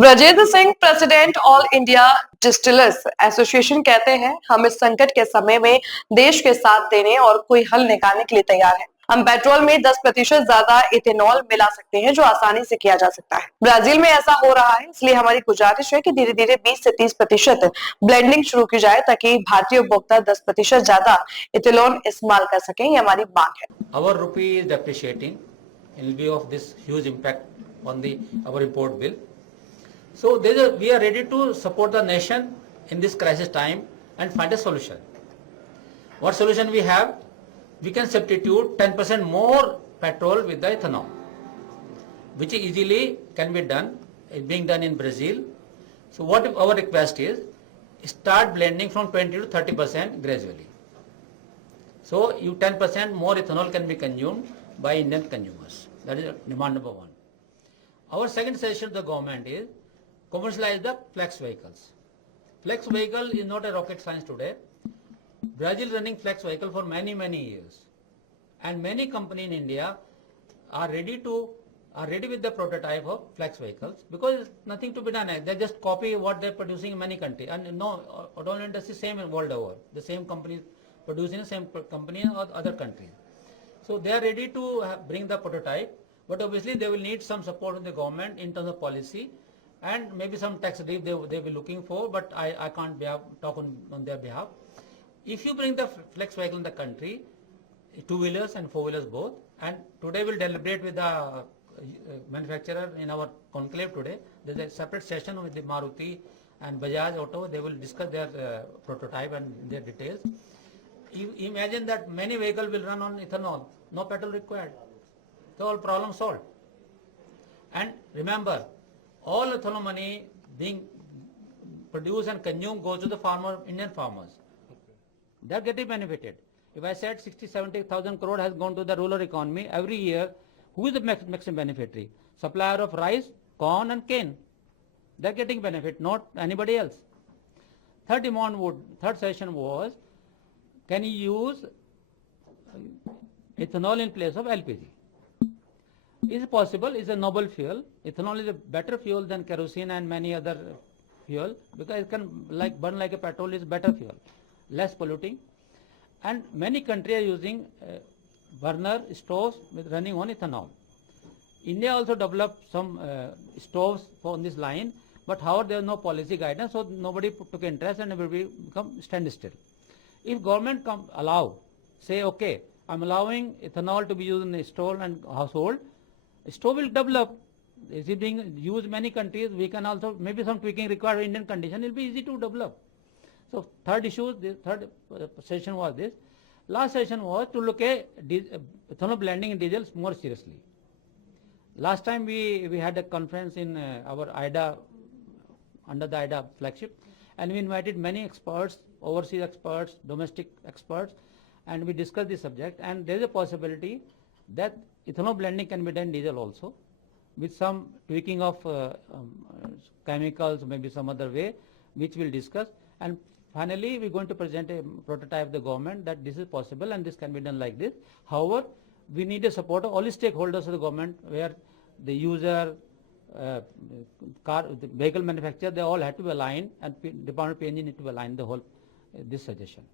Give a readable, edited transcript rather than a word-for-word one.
Brajendra Singh, president all India distillers association कहते हैं, हम इस संकट के समय में देश के साथ देने और कोई हल निकालने के लिए तैयार हैं। हम पेट्रोल में 10% ज्यादा इथेनॉल मिला सकते हैं, जो आसानी से किया जा सकता है। ब्राजील में ऐसा हो रहा है, इसलिए हमारी गुजारिश है कि धीरे धीरे 20 से 30% ब्लेंडिंग शुरू की जाए, ताकि भारतीय उपभोक्ता 10% ज्यादा इथेनॉल इस्तेमाल कर सकें। ये हमारी मांग है। Our rupee is depreciating in view of this huge impact on our import bill. So we are ready to support the nation in this crisis time and find a solution. What solution we have? We can substitute 10% more petrol with the ethanol, which easily can be done, is being done in Brazil. So what our request is, start blending from 20 to 30% gradually. So 10% more ethanol can be consumed by Indian consumers. That is demand number one. Our second suggestion to the government is commercialize the flex vehicles. Flex vehicle is not a rocket science today. Brazil running flex vehicle for many years, and many companies in India are ready with the prototype of flex vehicles, because nothing to be done. They just copy what they're producing in many countries, and no, auto industry same world over. The same companies producing the same company in other countries. So they are ready to bring the prototype, but obviously they will need some support from the government in terms of policy, and maybe some tax relief they will be looking for, but I can't talk on their behalf. If you bring the flex vehicle in the country, two-wheelers and four-wheelers both, and today we'll deliberate with the manufacturer in our conclave today. There's a separate session with the Maruti and Bajaj Auto. They will discuss their prototype and their details. Imagine that many vehicles will run on ethanol, no petrol required. So all problem solved. And remember, all ethanol money being produced and consumed goes to the Indian farmers. They are getting benefited. If I said 60-70,000 crore has gone to the rural economy every year, who is the maximum beneficiary? Supplier of rice, corn and cane. They are getting benefit, not anybody else. Third session was, can you use ethanol in place of LPG? Is it possible? It's a noble fuel. Ethanol is a better fuel than kerosene and many other fuel, because it can burn like a petrol. Is better fuel, less polluting, and many countries are using burner stoves running on ethanol. India also developed some stoves on this line, but however there is no policy guidance, so nobody took interest and it will become standstill. If government say okay, I'm allowing ethanol to be used in the stove and household, stove will develop. Is it being used in many countries? We can also, maybe some tweaking required for Indian condition, it will be easy to develop. So third session was this. Last session was to look at ethanol blending in diesel more seriously. Last time we had a conference in our AIDA, under the AIDA flagship, and we invited many experts, overseas experts, domestic experts, and we discussed this subject, and there is a possibility that ethanol blending can be done in diesel also, with some tweaking of chemicals, maybe some other way, which we'll discuss. And finally, we're going to present a prototype to the government that this is possible and this can be done like this. However, we need the support of all the stakeholders of the government, where the user, the vehicle manufacturer, they all have to be aligned, and Department of PNG need to align the whole this suggestion.